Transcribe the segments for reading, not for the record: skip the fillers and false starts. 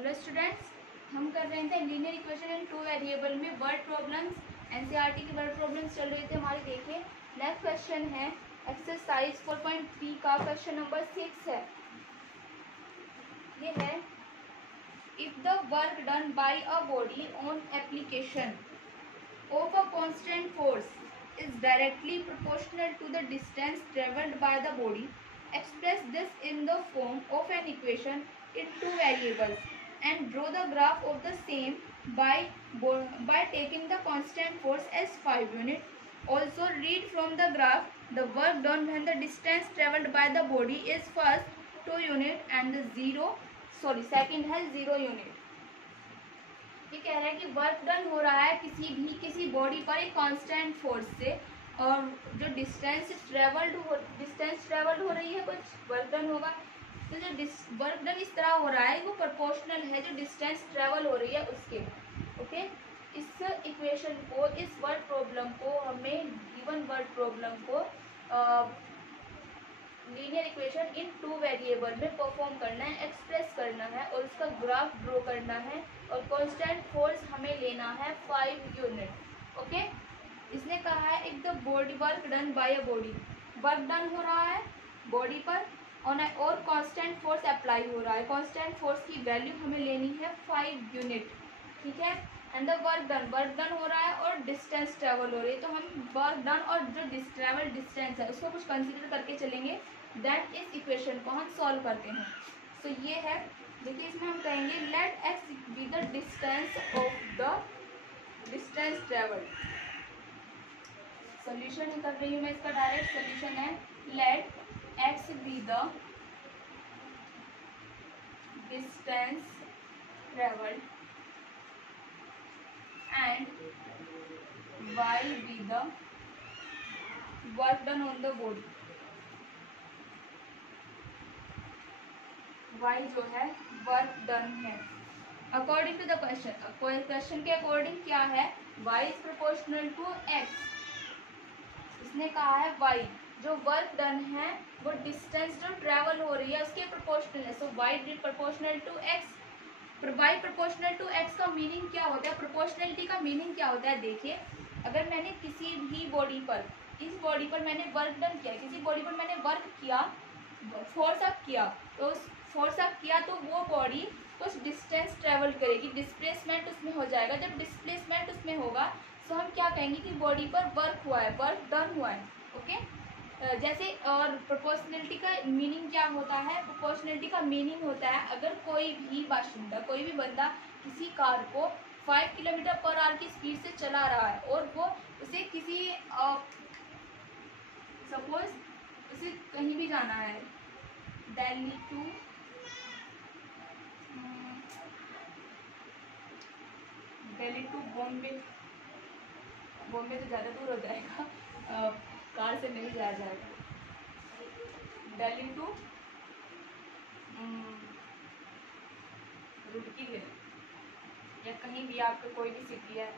Hello students, हम कर रहे थे लीनियर इक्वेशन इन टू वेरिएबल में वर्ड प्रॉब्लम्स। एनसीईआरटी की वर्ड प्रॉब्लम्स चल रहे थे हमारे। देखिए नेक्स्ट क्वेश्चन है एक्सरसाइज 4.3 का क्वेश्चन नंबर 6 है। ये है if the work done by a body on application of a constant force is directly proportional to the distance traveled by the body. Express this in the form of an equation in two variables and draw the graph of the same by taking the constant force as 5 unit. Also read from the graph the work done when the distance traveled by the body is first 2 unit and the second has 0 unit. ये कह रहा है कि work done हो रहा है किसी body पर एक कांस्टेंट फोर्स से, और जो डिस्टेंस ट्रेवल्ड हो रही है, कुछ वर्क डन होगा तो जो वर्क डन इस तरह हो रहा है वो प्रोपोर्शनल है जो डिस्टेंस ट्रेवल हो रही है उसके। ओके, इस इक्वेशन को, इस वर्ड प्रॉब्लम को हमें गिवन वर्ड प्रॉब्लम को लीनियर इक्वेशन इन टू वेरिएबल में परफॉर्म करना है, एक्सप्रेस करना है और उसका ग्राफ ड्रॉ करना है और कांस्टेंट फोर्स हमें लेना है 5 यूनिट। ओके, इसने कहा है if the body work done by a body, work done हो रहा है बॉडी पर और कांस्टेंट फोर्स अप्लाई हो रहा है। कांस्टेंट फोर्स की वैल्यू हमें लेनी है 5 यूनिट, ठीक है। एंड द वर्क डन हो रहा है और डिस्टेंस ट्रेवल हो रही है, तो हम वर्क डन और जो ट्रेवल डिस्टेंस है उसको कुछ कंसीडर करके चलेंगे। दैट इस इक्वेशन को हम सॉल्व करते हैं। सो ये है, देखिए इसमें हम कहेंगे let x be the distance of the distance travel. Solution कर रही हूँ मैं, इसका डायरेक्ट सोल्यूशन है let x be the distance travel and y be the work done on the body। y जो है वर्क डन है अकॉर्डिंग टू द क्वेश्चन के अकॉर्डिंग क्या है, y is proportional to x। इसने कहा है y जो वर्क डन है वो डिस्टेंस जो ट्रेवल हो रही है उसके प्रोपोर्शनल है। सो y proportional to x। y proportional to x का मीनिंग क्या होता है, प्रोपोर्शनलिटी का मीनिंग क्या होता है। देखिए अगर मैंने किसी भी बॉडी पर, इस बॉडी पर मैंने वर्क डन किया, किसी बॉडी पर मैंने वर्क किया, फोर्स अप किया, तो फोर्स अप किया तो वो बॉडी कुछ डिस्टेंस ट्रेवल करेगी, डिस्प्लेसमेंट उसमें हो जाएगा। जब डिस्प्लेसमेंट उसमें होगा तो हम क्या कहेंगे कि बॉडी पर वर्क हुआ है, वर्क डन हुआ है। ओके, जैसे और प्रोपोर्शनलिटी का मीनिंग क्या होता है, प्रोपोर्शनलिटी का मीनिंग होता है अगर कोई भी बाशिंदा, कोई भी बंदा किसी कार को 5 किलोमीटर पर आवर की स्पीड से चला रहा है और वो उसे किसी सपोज उसे कहीं भी जाना है, दिल्ली टू बॉम्बे तो ज़्यादा दूर हो जाएगा, कार से नहीं जाया जाएगा। दिल्ली टू रुड़की ले, या कहीं भी आपका कोई भी सिटी है,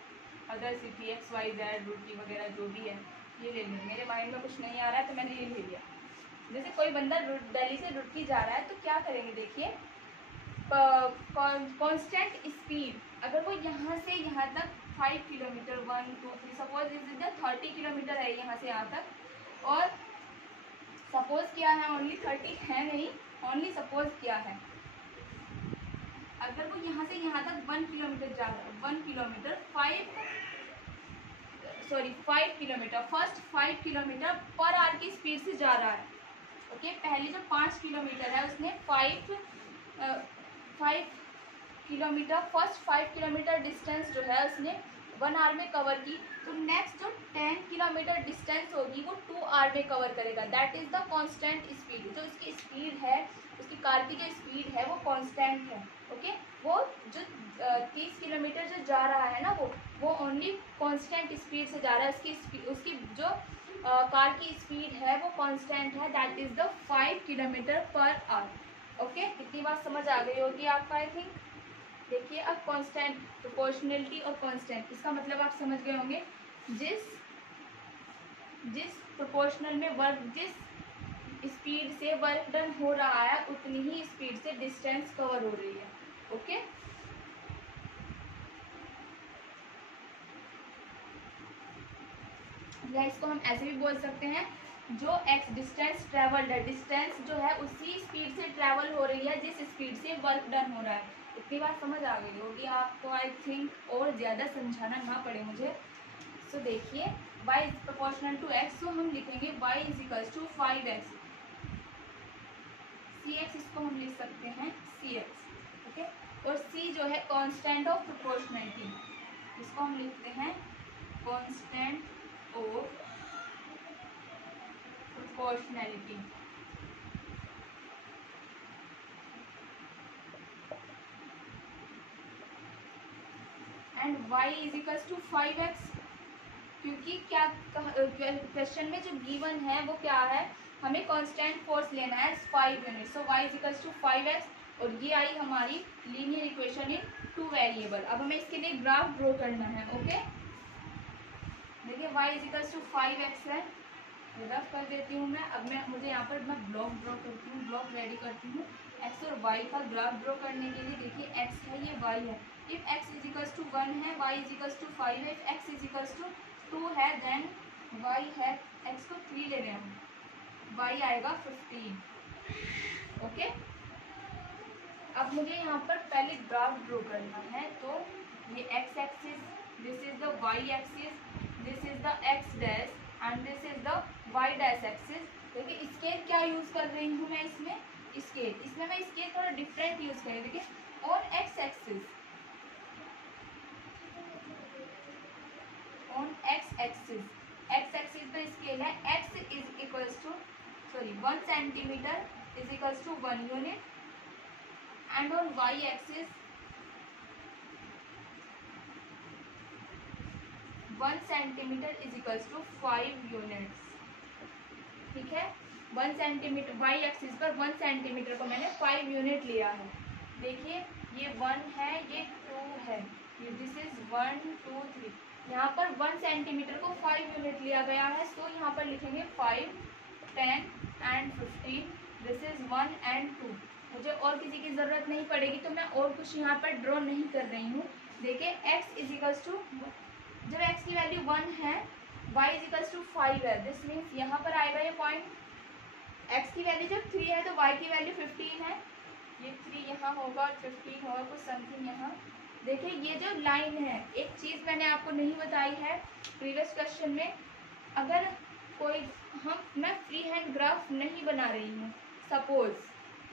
अदर सिटी XYZ रुड़की वगैरह जो भी है, ये ले लिया। मेरे माइंड में कुछ नहीं आ रहा है तो मैंने ये ले लिया। जैसे कोई बंदा दिल्ली से रुड़की जा रहा है तो क्या करेंगे, देखिए कांस्टेंट स्पीड, अगर वो यहाँ से यहाँ तक 5 किलोमीटर 1 2 3 सपोज इज 30 किलोमीटर है यहाँ से यहाँ तक, और सपोज क्या है ओनली 30 है नहीं, ओनली सपोज क्या है, अगर वो यहाँ से यहाँ तक 1 किलोमीटर जा रहा है, 1 kilometre 5 kilometre first 5 kilometre per hour की स्पीड से जा रहा है। ओके, पहले जो 5 किलोमीटर है उसने 5 किलोमीटर फर्स्ट 5 किलोमीटर डिस्टेंस जो है उसने 1 आवर में कवर की, तो नेक्स्ट जो 10 किलोमीटर डिस्टेंस होगी वो 2 आवर में कवर करेगा। That is the constant speed. जो उसकी स्पीड है, उसकी कार की जो स्पीड है वो कांस्टेंट है। ओके, वो जो 30 किलोमीटर जो जा रहा है ना वो ओनली कांस्टेंट स्पीड से जा रहा है। उसकी जो कार की स्पीड है वो कांस्टेंट है, that is the 5 kilometre per hour. Okay, कितनी बात समझ आ गई होगी आपको आई थिंक। देखिए अब कांस्टेंट, प्रोपोर्शनलिटी और कांस्टेंट, इसका मतलब आप समझ गए होंगे। जिस प्रोपोर्शनल में वर्क, जिस स्पीड से वर्क डन हो रहा है उतनी ही स्पीड से डिस्टेंस कवर हो रही है। ओके। या इसको हम ऐसे भी बोल सकते हैं, जो x डिस्टेंस ट्रेवल्ड है, डिस्टेंस जो है उसी स्पीड से ट्रेवल हो रही है जिस स्पीड से वर्क डन हो रहा है। इतनी बात समझ आ गई होगी आपको, आई थिंक और ज़्यादा समझाना ना पड़े मुझे। सो देखिए y is proportional to x, तो हम लिखेंगे y is equals to 5x, cx इसको हम लिख सकते हैं cx, ओके। और c जो है कांस्टेंट ऑफ प्रोपोर्शनलिटी, इसको हम लिखते हैं constant of proportionality. And y is equals to 5x, क्योंकि क्या क्वेश्चन में जो गिवन है वो क्या है, हमें कांस्टेंट फोर्स लेना है 5 unit. So y is equals to 5x, और ये आई हमारी लीनियर इक्वेशन इन 2 वेरिएबल। अब हमें इसके लिए ग्राफ ड्रॉ करना है, ओके। देखिए y is equals to 5x है, रफ कर देती हूँ मैं। अब मुझे यहाँ पर मैं ब्लॉक ड्रॉ करती हूँ, ब्लॉक रेडी करती हूँ x और y का ग्राफ ड्रॉ करने के लिए। देखिए x है, ये y है। If x is equals to 1 है, y इज इक्वल्स टू 5 है। If x is equals to 2 है, देन y है, x को 3 ले रहे हैं हम, y आएगा 15, ओके। अब मुझे यहाँ पर पहले ग्राफ ड्रॉ करना है, तो ये x axis, this is the y axis, this is the x dash and this is the y dash axis. देखिए स्केल क्या यूज कर रही हूँ मैं इसमें, स्केल, इसमें मैं स्केल थोड़ा डिफरेंट यूज कर रही हूँ। देखिए on x axis, on x axis, x axis पर स्केल है, x is equals to 1 centimetre is equals to 1 unit, and on y axis 1 centimetre is equals to 5 units, ठीक है। 1 सेंटीमीटर, y एक्सिस पर 1 centimetre को मैंने 5 unit लिया है। देखिए ये 1 है, ये 2 है, ये दिस इज 1 2 3, यहाँ पर 1 सेंटीमीटर को 5 यूनिट लिया गया है। सो यहाँ पर लिखेंगे 5 10 एंड 15, दिस इज 1 एंड 2। मुझे और किसी की ज़रूरत नहीं पड़ेगी, तो मैं और कुछ यहाँ पर ड्रॉ नहीं कर रही हूँ। देखिए x इज इक्वल्स टू, जब x की वैल्यू 1 है, y इज इक्वल्स टू 5 है, दिस मीन्स यहाँ पर आएगा ये पॉइंट। x की वैल्यू जब 3 है तो y की वैल्यू 15 है, ये 3 यहाँ होगा और 15 होगा, कुछ समथिंग यहाँ। देखिए ये जो लाइन है, एक चीज़ मैंने आपको नहीं बताई है प्रीवियस क्वेश्चन में, अगर कोई मैं फ्री हैंड ग्राफ नहीं बना रही हूँ, सपोज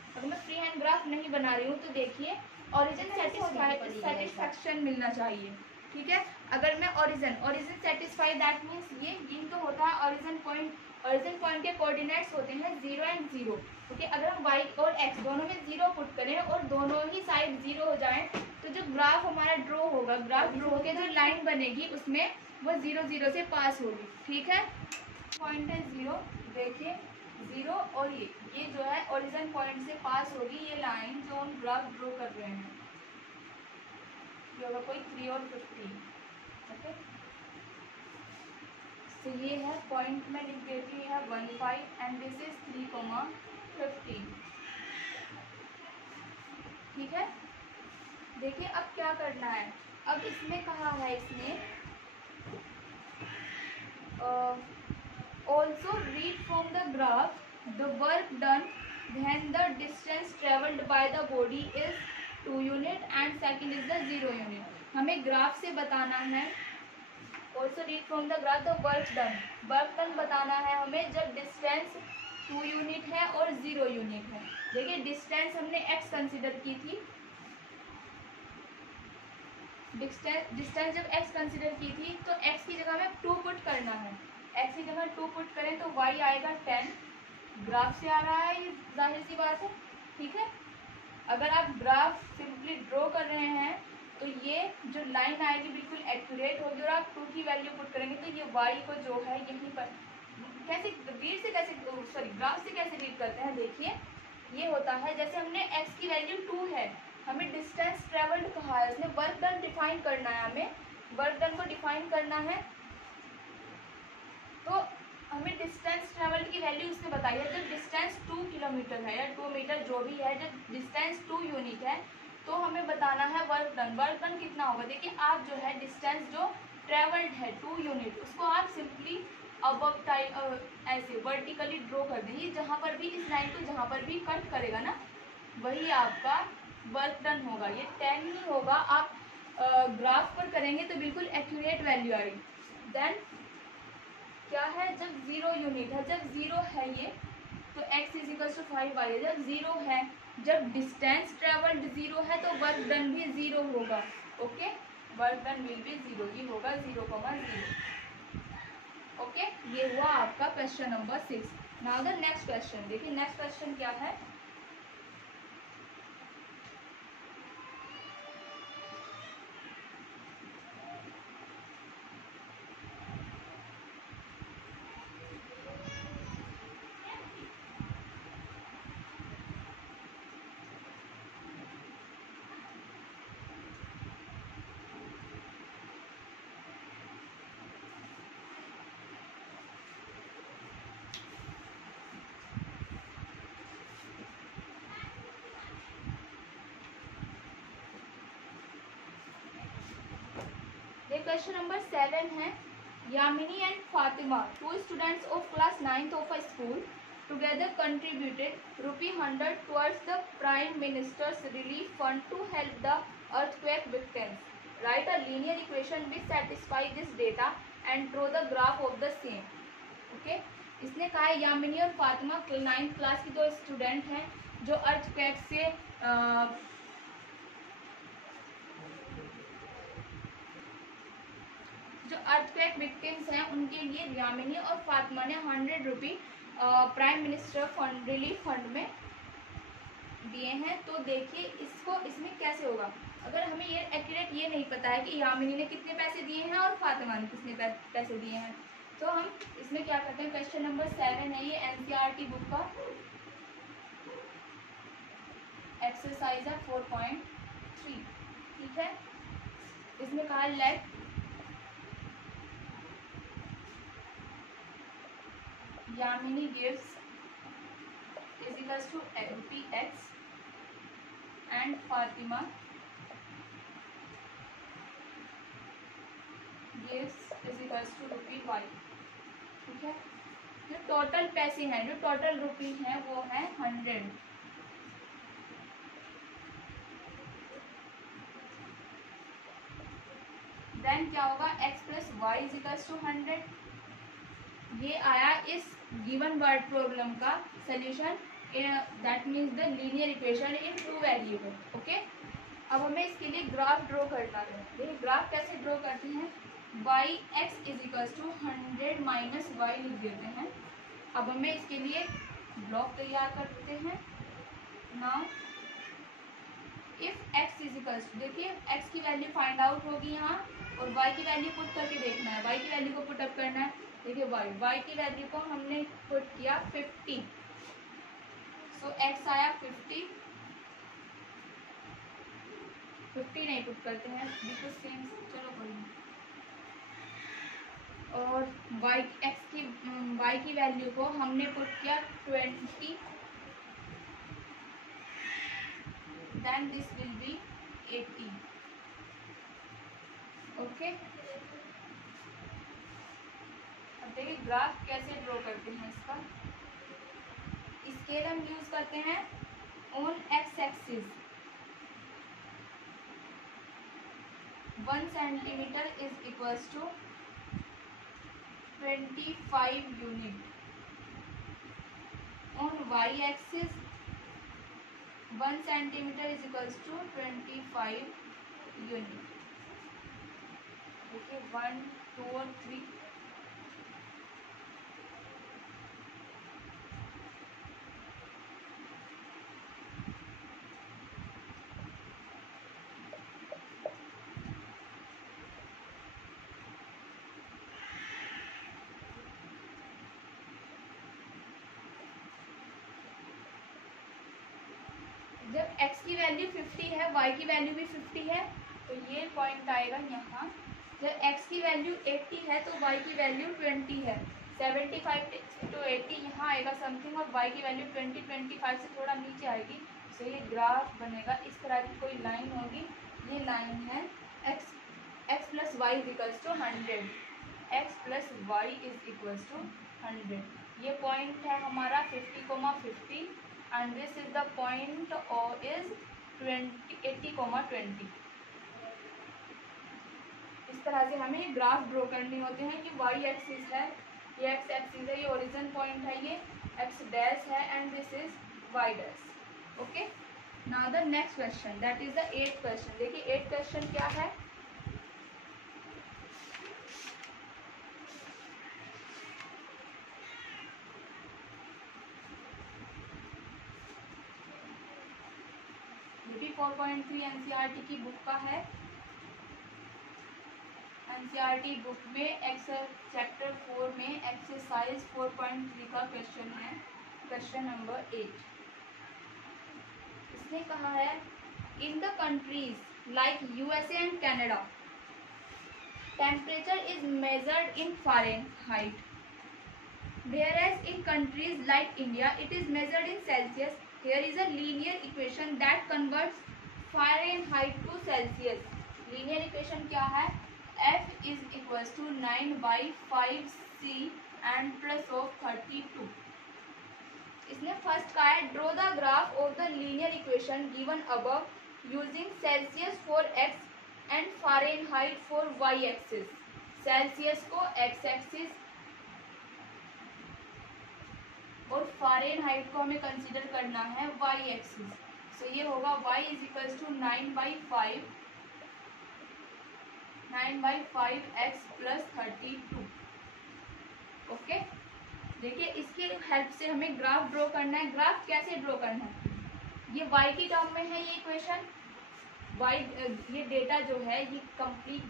अगर मैं फ्री हैंड ग्राफ नहीं बना रही हूँ, तो देखिए ओरिजिन सेटिस्फैक्शन मिलना चाहिए, ठीक है। अगर मैं ओरिजिन सेटिस्फाई, दैट मीन्स ये तो होता है ओरिजिन पॉइंट के कोऑर्डिनेट्स होते हैं 0 एंड 0, ओके। अगर हम y और x दोनों में 0 पुट करें और दोनों ही साइड 0 हो जाएं, तो जो ग्राफ हमारा ड्रॉ होगा, ग्राफ ड्रॉ होकर जो लाइन बनेगी उसमें वो 0 0 से पास होगी, ठीक है। पॉइंट है 0, देखिए 0, और ये जो है ओरिजिन पॉइंट से पास होगी ये लाइन जो हम ग्राफ ड्रॉ कर रहे हैं, ये होगा कोई 3 और 15, ओके। तो ये है पॉइंट में लिख देती हूँ, यह 1 5 एंड दिस इज 3,15, ठीक है। देखिए अब क्या करना है, अब इसमें कहा है, इसमें also read from the graph the work done when the distance traveled by the body is 2 unit and second is the 0 unit। हमें ग्राफ से बताना है, also read from the graph the work done बताना है हमें जब distance 2 unit है और 0 यूनिट है। देखिए डिस्टेंस हमने x कंसिडर की थी, डिस्टेंस जब x कंसिडर की थी तो x की जगह में 2 पुट करना है, x की जगह 2 पुट करें तो y आएगा 10, ग्राफ से आ रहा है, ये जाहिर सी बात है, ठीक है। अगर आप ग्राफ सिंपली ड्रॉ कर रहे हैं तो ये जो लाइन आएगी बिल्कुल एक्यूरेट होगी, और आप 2 की वैल्यू पुट करेंगे तो ये y को जो है यहीं पर कैसे ग्राफ से कैसे रीड करते हैं। देखिए ये होता है, जैसे हमने x की वैल्यू 2 है, हमें डिस्टेंस ट्रेवल्ड कहा है, उसने वर्क डन डिफाइन करना है, हमें वर्क डन को डिफाइन करना है, तो हमें डिस्टेंस ट्रेवल्ड की वैल्यू उसने बताई है। जब डिस्टेंस 2 किलोमीटर है या 2 मीटर जो भी है, जब डिस्टेंस 2 यूनिट है तो हमें बताना है वर्क डन कितना होगा। देखिए आप जो है डिस्टेंस जो ट्रेवल्ड है 2 यूनिट, उसको आप सिंपली अब ऐसे वर्टिकली ड्रॉ कर दें। ये जहाँ पर भी इस लाइन को जहाँ पर भी कट करेगा ना वही आपका वर्क डन होगा। ये 10 नहीं होगा, आप ग्राफ पर करेंगे तो बिल्कुल एक्यूरेट वैल्यू आएगी। देन क्या है, जब 0 यूनिट है, जब 0 है ये तो x is equal to 5y है। जब 0 है, जब डिस्टेंस ट्रेवल्ड 0 है तो वर्क डन भी 0 होगा। Okay, work done will be 0, ये होगा 0,0। ओके, ये हुआ आपका question number 6। Now the next question, देखिए नेक्स्ट क्वेश्चन क्या है। क्वेश्चन नंबर 7 है, Yamini and Fatima, 2 students of class 9th of a school, together contributed ₹100 towards the Prime Minister's Relief Fund to help the earthquake victims. Write a linear equation which satisfy this data and draw the graph of the same. Okay? इसने कहा है यामिनी और Fatima 9th class की 2 student हैं जो earthquake से जो earthquake victims हैं उनके लिए यामिनी और फातिमा ने 100 रुपये prime minister fund relief fund में दिए हैं। तो देखिए इसको इसमें कैसे होगा। अगर हमें ये एक्यूरेट ये नहीं पता है कि यामिनी ने कितने पैसे दिए हैं और फातिमा ने कितने पैसे दिए हैं, तो हम इसमें क्या करते हैं, क्वेश्चन नंबर 7 है, ये NCERT बुक का एक्सरसाइज है 4.3। ठीक है, इसमें कहा late Yamini gives is equals to ₹x and Fatima gives is equals to ₹y। ठीक है, जो टोटल पैसे हैं, जो टोटल रुपी हैं वो है 100। देन क्या होगा, x plus y is equals to 100। ये आया इस गिवन वर्ड प्रॉब्लम का solution, that means the linear equation in 2 variable. Okay, अब हमें इसके लिए ग्राफ ड्रॉ करना है। देखिए ग्राफ कैसे ड्रॉ करते हैं, y x is equals to 100 minus y लिख देते हैं। अब हमें इसके लिए ब्लॉक तैयार करते हैं। Now if x is equals to, देखिए x की वैल्यू फाइंड आउट होगी यहाँ और y की वैल्यू पुट करके देखना है, y की वैल्यू को पुट अप करना है। देखिए y की वैल्यू को हमने पुट किया 50, सो x आया 50 नहीं पुट करते हैं बिल्कुल सेम, चलो कोई नहीं। और y की वैल्यू को हमने पुट किया 20, then this will be 80। Okay, अब देखिए ग्राफ कैसे ड्रॉ करते हैं इसका। स्केल हम यूज करते हैं on x axis. 1 centimetre is equals to 25 unit. On y axis 1 centimetre is equals to 25 unit. देखिए 1 2 और 3। जब x की वैल्यू 50 है, y की वैल्यू भी 50 है, तो ये पॉइंट आएगा यहाँ। जब x की वैल्यू 80 है तो y की वैल्यू 20 है। 75 to 80 यहाँ आएगा समथिंग, और y की वैल्यू 25 से थोड़ा नीचे आएगी। तो ये ग्राफ बनेगा, इस तरह की कोई लाइन होगी। ये लाइन है x plus y equals to 100। X plus y is equals to 100। ये पॉइंट है हमारा 50,50 and this is the point और इज 80,20। इस तरह से हमें ग्राफ ड्रॉ करने होते हैं कि वाई एक्सिस है, ये एक्स एक्सिस है, ये ओरिजिन पॉइंट है, ये एक्स डैश है and this is y dash. Okay, now the next question that is the 8th question. देखिए 8th क्वेश्चन क्या है। ये भी 4.3 एनसीईआरटी की बुक का है। एनसीईआरटी बुक में चैप्टर 4 में एक्सरसाइज 4.3 का क्वेश्चन है, क्वेश्चन नंबर 8। इसने कहा है in the countries like USA and Canada temperature is measured in Fahrenheit, whereas in countries like India it is measured in Celsius. Here is a linear equation that converts Fahrenheit to Celsius. Linear equation क्या है? F is equals to 9/5C and plus of 32. इसने first कहा है draw the graph of the linear equation given above using Celsius for x and Fahrenheit for y axis. Celsius को x axis और Fahrenheit को हमें consider करना है Y axis. सो ये होगा y is equals to 9/5 x plus 32। Okay, देखिए इसके हेल्प से हमें ग्राफ ड्रॉ करना है। ग्राफ कैसे ड्रॉ करना है? ये y की टर्म में है ये इक्वेशन, y ये डेटा जो है ये कंप्लीट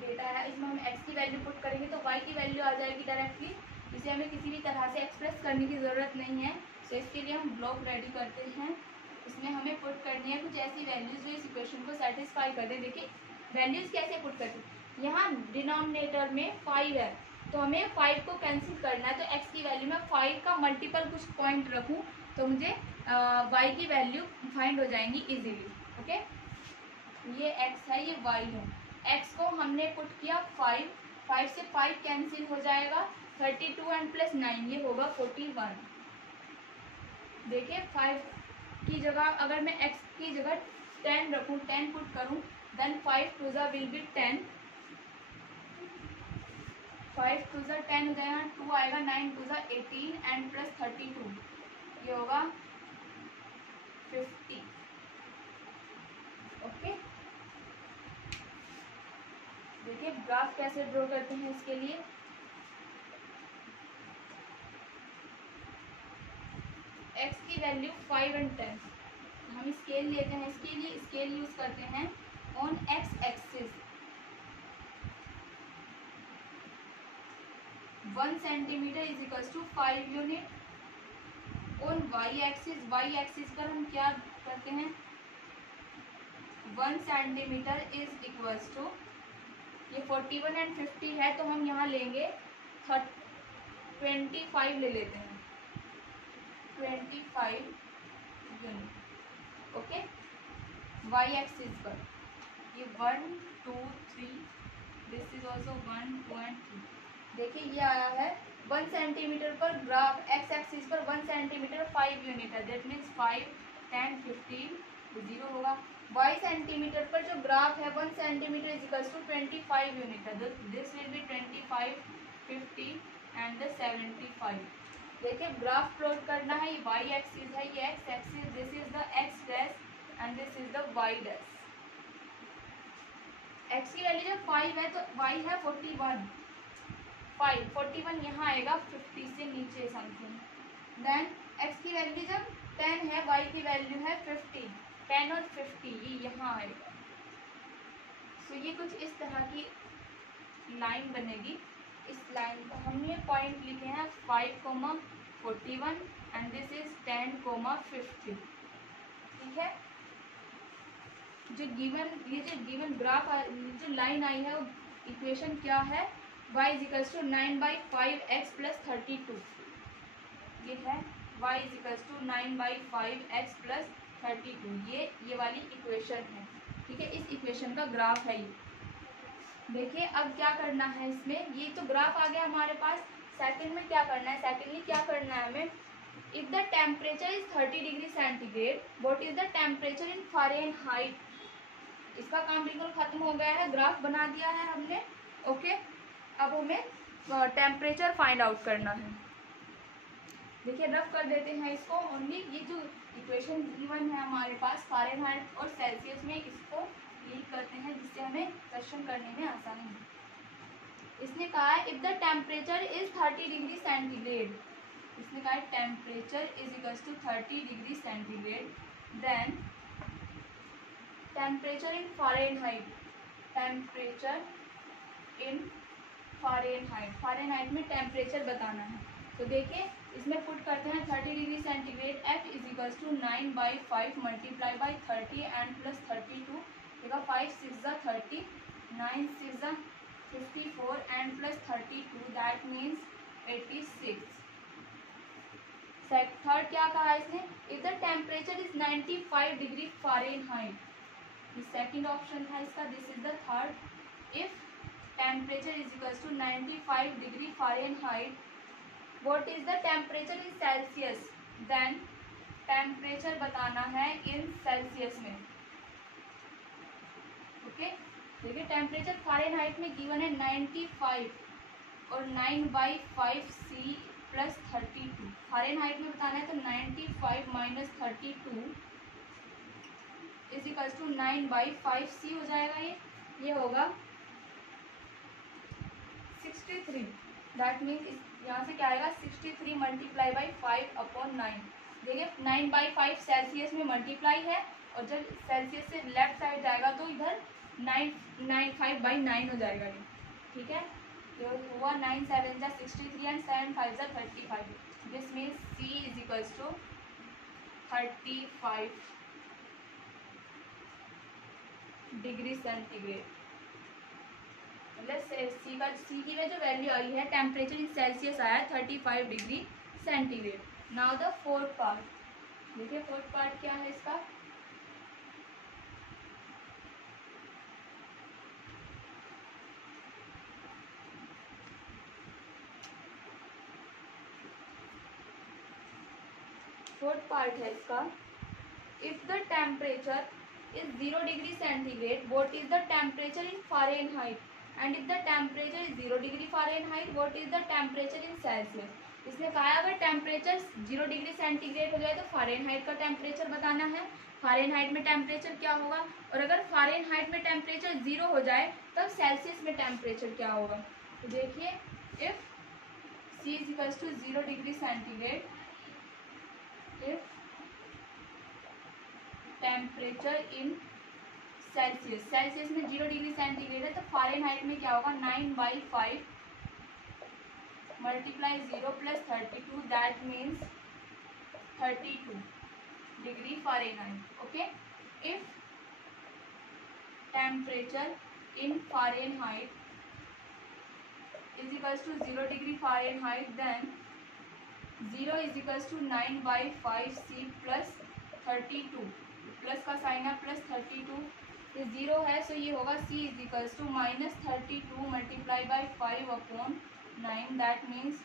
डेटा है, इसमें हम x की वैल्यू पुट करेंगे तो y की वैल्यू आ जाएगी डायरेक्टली। इसे हमें किसी भी तरह से एक्सप्रेस करने की ज़रूरत नहीं है। तो इसके लिए हम ब्लॉक रेडी करते हैं। इसमें हमें पुट करनी है कुछ ऐसी वैल्यूज़ जो इस इक्वेशन को सेटिस्फाई कर दे। देखिए वैल्यूज़ कैसे पुट करते हैं, यहाँ डिनोमिनेटर में 5 है तो हमें 5 को कैंसिल करना है, तो x की वैल्यू में 5 का मल्टीपल कुछ पॉइंट रखूँ तो मुझे y की वैल्यू फाइंड हो जाएंगी इजीली। ओके, ये x है, ये y है। x को हमने पुट किया 5 से 5 कैंसिल हो जाएगा, 32 एंड प्लस 9 ये होगा 41। देखिए 5 की जगह अगर मैं x की जगह 10 रखूँ, 10 पुट करूँ, देन 5 टू ज़ा विल बी 10, 5 टू ज़ा 10 हो जाएगा, 2 आएगा, 9 टू ज़ा 18 एंड प्लस 32 ये होगा 50। ओके, देखिए ग्राफ कैसे ड्रॉ करते हैं इसके लिए। x की वैल्यू 5 एंड 10, हम स्केल लेते हैं, इसके लिए स्केल यूज करते हैं on x axis 1 centimetre is equals to 5 unit. On y axis पर हम क्या करते हैं, 1 सेंटीमीटर इज इक्वल्स टू, ये 41 एंड 50 है तो हम यहाँ लेंगे 25 ले लेते हैं, 25 यूनिट। ओके, y एक्सिस पर ये 1 2 3, दिस इज ऑल्सो 1 2 एंड 3। देखिए ये आया है 1 सेंटीमीटर पर ग्राफ, x एक्सिस पर 1 सेंटीमीटर 5 यूनिट है, दैट मीन्स 5 10 15 0 होगा। y सेंटीमीटर पर जो ग्राफ है 1 centimetre is equals to 25 unit है, दिस विल बी 25 50 एंड 75। देखिए ग्राफ प्लॉट करना है, ये y एक्सिस है, ये x axis, this is the x dash and this is the y dash. x की वैल्यू जब 5 है तो y है 41, 41 यहाँ आएगा 50 से नीचे समथिंग। देन x की वैल्यू जब 10 है, y की वैल्यू है 50, 10 और 50 ये यहाँ आएगा। सो ये कुछ इस तरह की लाइन बनेगी। इस लाइन को हम ये पॉइंट लिखे हैं 5,41 एंड दिस इज 10,50। ठीक है, जो गिवन ग्राफ जो लाइन आई है वो इक्वेशन क्या है, y is equals to 9/5 x plus 32। ये है y is equals to 9/5 x plus 32, ये वाली इक्वेशन है। ठीक है, इस इक्वेशन का ग्राफ है ये। देखिए अब क्या करना है इसमें, ये तो ग्राफ आ गया हमारे पास। सेकंड में क्या करना है, सेकंडली क्या करना है हमें, if the temperature is 30 degree centigrade what is the temperature in Fahrenheit. इसका काम बिल्कुल खत्म हो गया है, ग्राफ बना दिया है हमने। ओके, अब हमें टेम्परेचर फाइंड आउट करना है। देखिए रफ कर देते हैं इसको। ओनली ये जो इक्वेशन गिवन है हमारे पास फ़ारेनहाइट और सेल्सियस में, इसको लीक करते हैं जिससे हमें क्वेश्चन करने में आसानी हो। इसने कहा है if the temperature is 30 degree centigrade, इसने कहा है temperature is equals to 30 degree centigrade, then temperature in Fahrenheit, temperature in Fahrenheit, Fahrenheit में टेम्परेचर बताना है। तो देखिए इसमें पुट करते हैं 30 degree centigrade, F is equals to 9/5 multiply by 30 and plus 32, देखा 5 6 30, 9 6 54 and plus 32, that means 86। Third क्या कहा इसने, if the temperature is 95 degree Fahrenheit, second option था इसका, this is the third. If temperature is equals to 95 degree Fahrenheit what is the temperature in Celsius, then temperature बताना है in Celsius में। Okay, देखिए temperature Fahrenheit में given है 95 और 9/5 C plus 32, Fahrenheit में बताना है तो 95 minus 32 is equals to 9/5 C हो जाएगा। ये होगा 63, दैट मीन्स यहाँ से क्या आएगा 63 मल्टीप्लाई बाई 5/9। देखिए 9/5 सेल्सियस में मल्टीप्लाई है और जब सेल्सियस से लेफ्ट साइड जाएगा तो इधर 5/9 हो जाएगा ये, ठीक है। तो हुआ 9 7 जा 63 एंड 7 5 जा 35, this means C is equals to 35 degree centigrade. मतलब सी की में जो वैल्यू आई है टेम्परेचर इन सेल्सियस आया 35 degree centigrade. Now the fourth part, देखिए फोर्थ पार्ट क्या है इसका, फोर्थ पार्ट है इसका, if the temperature is 0 degree centigrade what is the temperature in Fahrenheit, and if the temperature is 0 degree Fahrenheit what is the temperature in Celsius। इसने कहा अगर temperature 0 degree centigrade हो जाए तो फ़ारेनहाइट का temperature बताना है, फ़ारेनहाइट में टेम्परेचर क्या होगा, और अगर फ़ारेनहाइट में टेम्परेचर 0 हो जाए तब सेल्सियस में टेम्परेचर क्या होगा। तो देखिए if C is equals to 0 degree centigrade, if temperature in Celsius, Celsius में 0 डिग्री सेंटीग्रेड है तो फ़ारेनहाइट में क्या होगा 9/5 multiply 0 plus 32, that means 32 degree Fahrenheit. Okay, if temperature in Fahrenheit is equals to 0 degree Fahrenheit, then 0 is equals to 9/5 C plus 32, plus का sign है plus 32, ये 0 है सो ये होगा C is equals to minus 32 multiply by 5/9, that means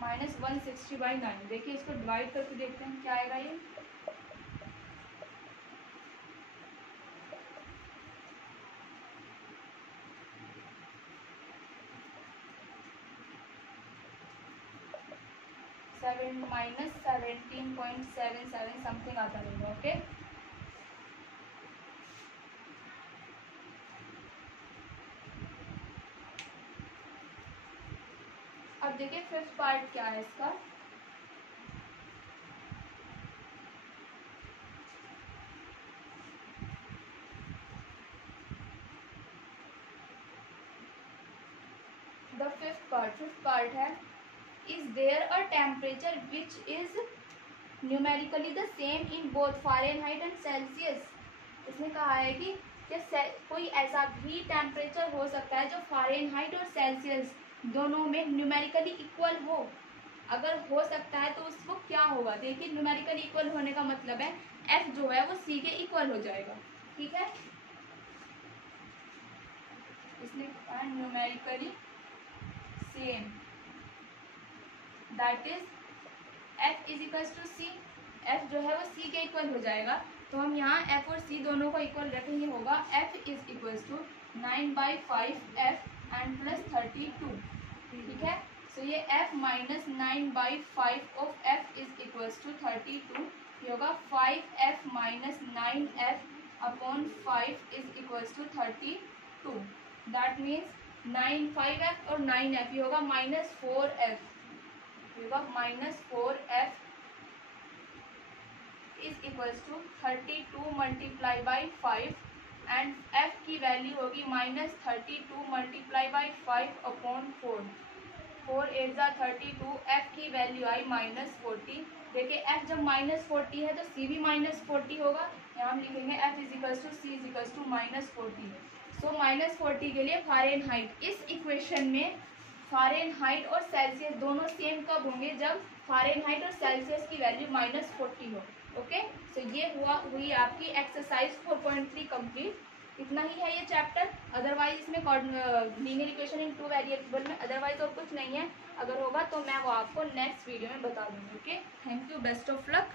-160/9। देखिए इसको divide करके देखते हैं क्या आएगा ये, -17.77 समथिंग आता रहेगा। ओके, अब देखिए फिफ्थ पार्ट क्या है इसका, द फिफ्थ पार्ट है is there a temperature which is numerically the same in both Fahrenheit and Celsius. इसने कहा है कि कोई ऐसा भी टेम्परेचर हो सकता है जो फ़ारेनहाइट और सेल्सियस दोनों में न्यूमेरिकली इक्वल हो। अगर हो सकता है तो उसको क्या होगा, देखिए न्यूमेरिकल इक्वल होने का मतलब है f जो है वो c के इक्वल हो जाएगा, ठीक है। इसलिए numerically same, that is f is equal to c, f जो है वो c के इक्वल हो जाएगा। तो हम यहाँ f और c दोनों को इक्वल रखेंगे, होगा f is equal to 9/5f and plus 32, ठीक है। सो ये f minus 9/5 of f is equal to 32, ये होगा 5f minus 9f upon 5 is equal to 32, that means 5f और 9f, ये होगा -4f, ये होगा -4f is equal to 32 multiply by 5 and f की वैल्यू होगी -32 मल्टीप्लाई बाई 5 अपॉन 4, 4 8 32, f की वैल्यू आई -40। देखिए f जब -40 है तो c भी -40 होगा, यहाँ हम लिखेंगे f is equal to c is equal to -40। So -40 के लिए फ़ारेनहाइट, इस इक्वेशन में फ़ारेनहाइट और सेल्सियस दोनों सेम कब होंगे, जब फ़ारेनहाइट और सेल्सियस की वैल्यू -40 हो। ओके, सो ये हुई आपकी एक्सरसाइज 4.3 कंप्लीट। इतना ही है ये चैप्टर, अदरवाइज इसमें लीनियर इक्वेशन इन 2 वेरिएबल में अदरवाइज और कुछ नहीं है। अगर होगा तो मैं वो आपको नेक्स्ट वीडियो में बता दूंगी। Okay, thank you, best of luck.